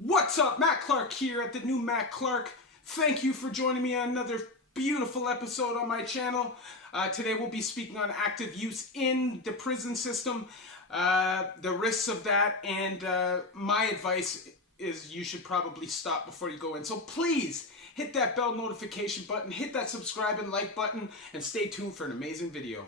What's up? Matt Clark here at the new Matt Clark. Thank you for joining me on another beautiful episode on my channel. Today we'll be speaking on active use in the prison system, the risks of that, and my advice is you should probably stop before you go in. So please hit that bell notification button, hit that subscribe and like button, and stay tuned for an amazing video.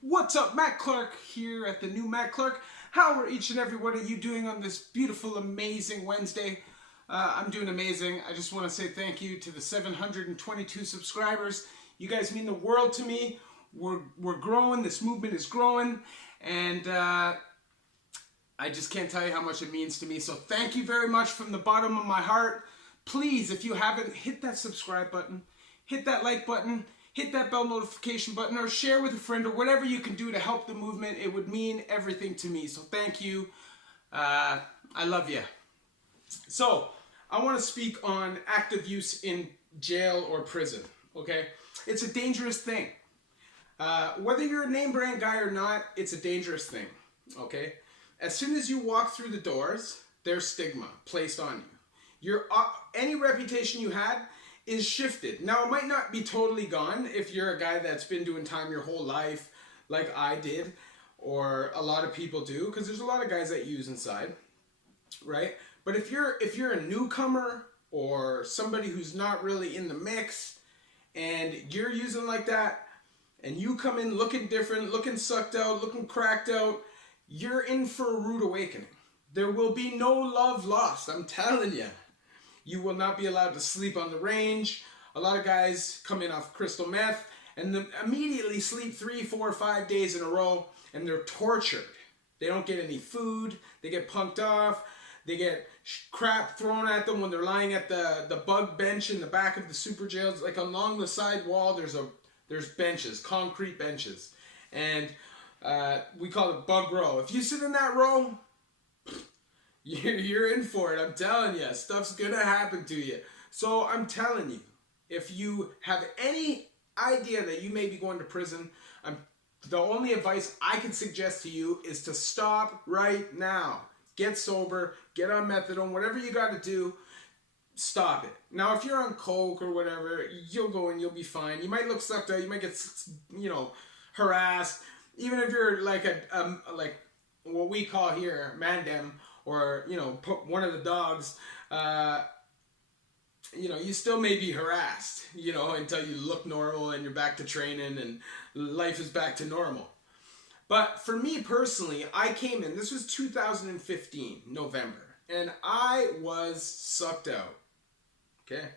What's up? Matt Clark here at the new Matt Clark. How are each and every one of you doing on this beautiful, amazing Wednesday? I'm doing amazing. I just want to say thank you to the 722 subscribers. You guys mean the world to me. We're growing. This movement is growing. And I just can't tell you how much it means to me. So thank you very much from the bottom of my heart. Please, if you haven't, hit that subscribe button. Hit that like button. Hit that bell notification button, or share with a friend, or whatever you can do to help the movement. It would mean everything to me. So thank you. I love you. So I want to speak on active use in jail or prison. Okay, it's a dangerous thing. Whether you're a name brand guy or not, it's a dangerous thing. Okay, as soon as you walk through the doors, there's stigma placed on you. Any reputation you had is shifted. Now, it might not be totally gone if you're a guy that's been doing time your whole life, like I did, or a lot of people do, because there's a lot of guys that use inside, right? But if you're a newcomer or somebody who's not really in the mix, and you're using like that, and you come in looking different, looking sucked out, looking cracked out, you're in for a rude awakening. There will be no love lost, I'm telling you. You will not be allowed to sleep on the range. A lot of guys come in off crystal meth and immediately sleep 3, 4, 5 days in a row, and they're tortured. They don't get any food. They get punked off. They get crap thrown at them when they're lying at the bug bench in the back of the super jails. Like along the side wall, there's benches, concrete benches, and we call it bug row. If you sit in that row, you're in for it. I'm telling you, stuff's gonna happen to you. So I'm telling you, if you have any idea that you may be going to prison, the only advice I can suggest to you is to stop right now. Get sober, get on methadone, whatever you got to do, stop it. Now, if you're on coke or whatever, you'll go and you'll be fine. You might look sucked out. You might get, harassed. Even if you're like like what we call here mandem, or put one of the dogs, you still may be harassed, until you look normal and you're back to training and life is back to normal. But for me personally, I came in, this was 2015, November, and I was sucked out. Okay,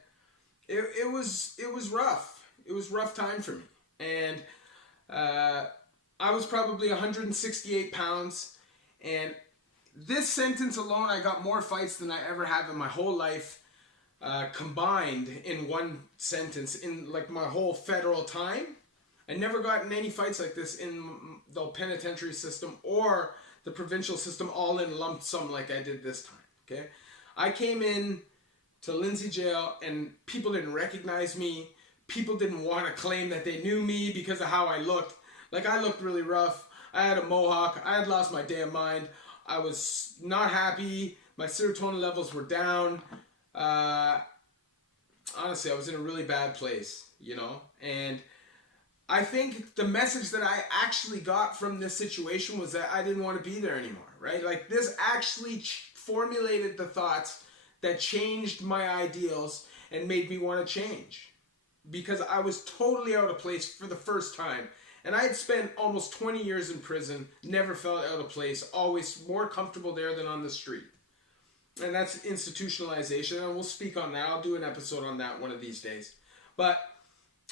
it was rough. It was a rough time for me, and I was probably 168 pounds, and this sentence alone, I got more fights than I ever have in my whole life, combined in one sentence in like my whole federal time. I never got in any fights like this in the penitentiary system or the provincial system all in lump sum like I did this time. Okay, I came in to Lindsay Jail and people didn't recognize me. People didn't want to claim that they knew me because of how I looked. Like, I looked really rough. I had a mohawk. I had lost my damn mind. I was not happy. My serotonin levels were down. Honestly, I was in a really bad place, And I think the message that I actually got from this situation was that I didn't want to be there anymore, right? Like, this actually formulated the thoughts that changed my ideals and made me want to change. Because I was totally out of place for the first time. And I had spent almost 20 years in prison, never felt out of place, always more comfortable there than on the street. And that's institutionalization, and we'll speak on that. I'll do an episode on that one of these days. But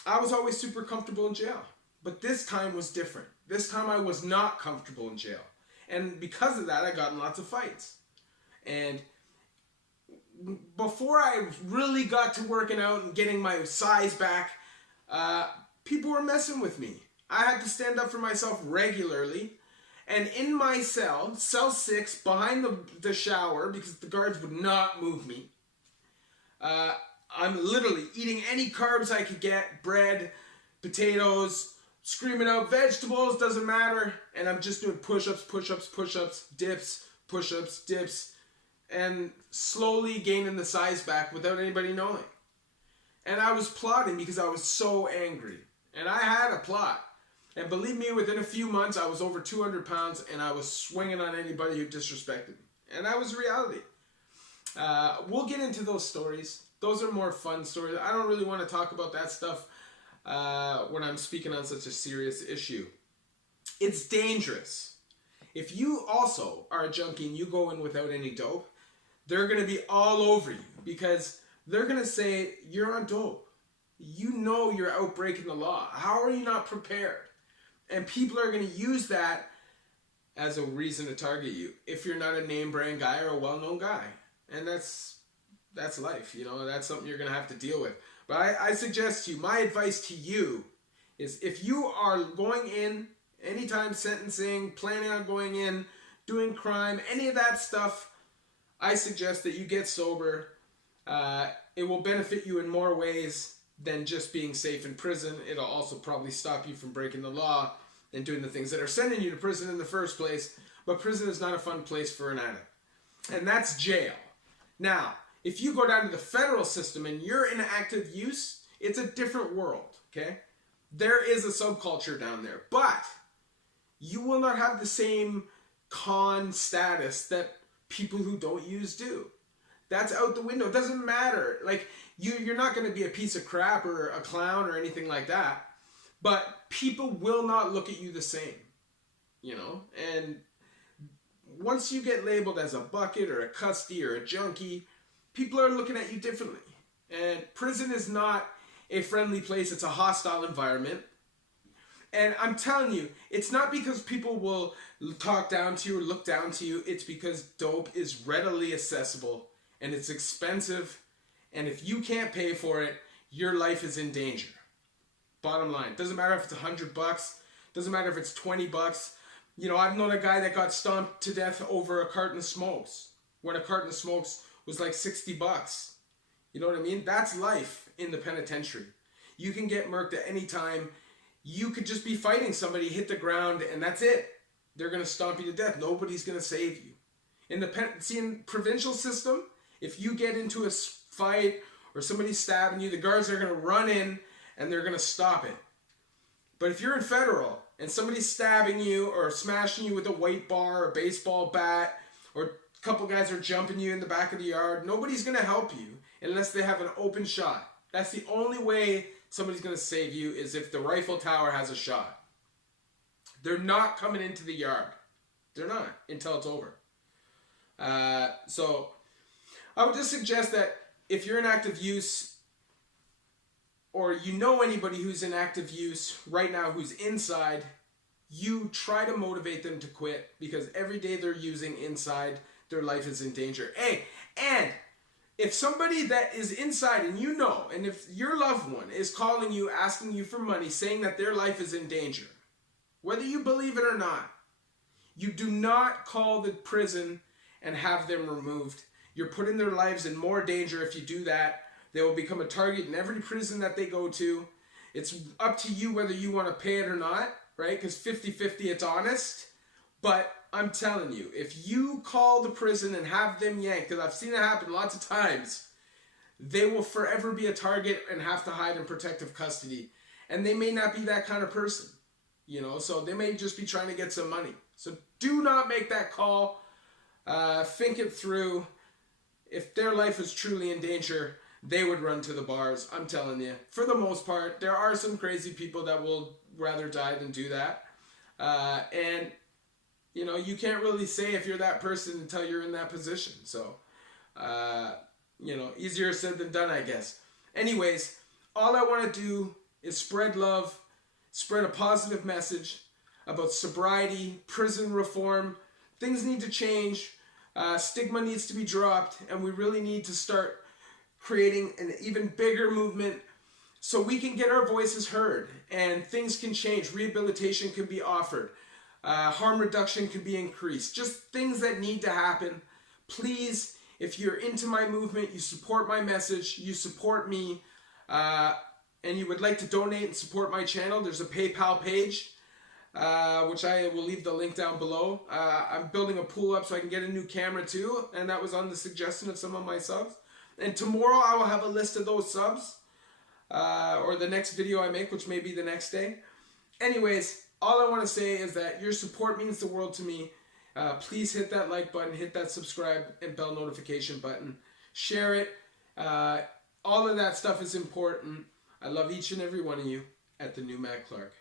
I was always super comfortable in jail. But this time was different. This time I was not comfortable in jail. And because of that, I got in lots of fights. And before I really got to working out and getting my size back, people were messing with me. I had to stand up for myself regularly. And in my cell 6, behind the shower, because the guards would not move me, I'm literally eating any carbs I could get, bread, potatoes, screaming out vegetables, doesn't matter. And I'm just doing push-ups, push-ups, push-ups, dips, push-ups, dips, and slowly gaining the size back without anybody knowing. And I was plotting because I was so angry. And I had a plot. And believe me, within a few months, I was over 200 pounds and I was swinging on anybody who disrespected me. And that was reality. We'll get into those stories. Those are more fun stories. I don't really want to talk about that stuff when I'm speaking on such a serious issue. It's dangerous. If you also are a junkie and you go in without any dope, they're going to be all over you because they're going to say, you're on dope. You know you're out breaking the law. How are you not prepared? And people are going to use that as a reason to target you if you're not a name brand guy or a well-known guy. And that's life, you know, that's something you're going to have to deal with. But I suggest to you, my advice to you is if you are going in, anytime sentencing, planning on going in, doing crime, any of that stuff, I suggest that you get sober. It will benefit you in more ways than just being safe in prison. It'll also probably stop you from breaking the law and doing the things that are sending you to prison in the first place. But prison is not a fun place for an addict. And that's jail. Now, if you go down to the federal system and you're in active use, it's a different world, okay? There is a subculture down there. But you will not have the same con status that people who don't use do. That's out the window. It doesn't matter. Like, you're not going to be a piece of crap or a clown or anything like that. But people will not look at you the same. You know? And once you get labeled as a bucket or a custody or a junkie, people are looking at you differently. And prison is not a friendly place. It's a hostile environment. And I'm telling you, it's not because people will talk down to you or look down to you. It's because dope is readily accessible and it's expensive. And if you can't pay for it, your life is in danger. Bottom line. Doesn't matter if it's $100. Doesn't matter if it's $20. You know, I've known a guy that got stomped to death over a carton of smokes. When a carton of smokes was like $60. You know what I mean? That's life in the penitentiary. You can get murked at any time. You could just be fighting somebody, hit the ground, and that's it. They're going to stomp you to death. Nobody's going to save you. In the provincial system, if you get into a fight or somebody's stabbing you, the guards are going to run in and they're going to stop it. But if you're in federal and somebody's stabbing you or smashing you with a weight bar or a baseball bat, or a couple guys are jumping you in the back of the yard, nobody's going to help you unless they have an open shot. That's the only way somebody's going to save you, is if the rifle tower has a shot. They're not coming into the yard. They're not until it's over. So I would just suggest that if you're in active use, or you know anybody who's in active use right now who's inside, you try to motivate them to quit, because every day they're using inside, their life is in danger. Hey, and if somebody that is inside and you know, and if your loved one is calling you, asking you for money, saying that their life is in danger, whether you believe it or not, you do not call the prison and have them removed. You're putting their lives in more danger if you do that. They will become a target in every prison that they go to. It's up to you whether you want to pay it or not, right? Because 50-50, it's honest. But I'm telling you, if you call the prison and have them yanked, because I've seen it happen lots of times, they will forever be a target and have to hide in protective custody. And they may not be that kind of person, you know, so they may just be trying to get some money. So do not make that call. Think it through. If their life is truly in danger, they would run to the bars. I'm telling you. For the most part, there are some crazy people that will rather die than do that. And, you know, you can't really say if you're that person until you're in that position. So, you know, easier said than done, I guess. Anyways, all I want to do is spread love, spread a positive message about sobriety, prison reform. Things need to change. Stigma needs to be dropped, and we really need to start creating an even bigger movement so we can get our voices heard and things can change. Rehabilitation can be offered. Harm reduction can be increased. Just things that need to happen. Please, if you're into my movement, you support my message, you support me, and you would like to donate and support my channel, there's a PayPal page, which I will leave the link down below. I'm building a pool up so I can get a new camera too, and that was on the suggestion of some of my subs. And tomorrow I will have a list of those subs, or the next video I make, which may be the next day. Anyways, all I want to say is that your support means the world to me. Please hit that like button, hit that subscribe and bell notification button. Share it. All of that stuff is important. I love each and every one of you at the new Matt Clark.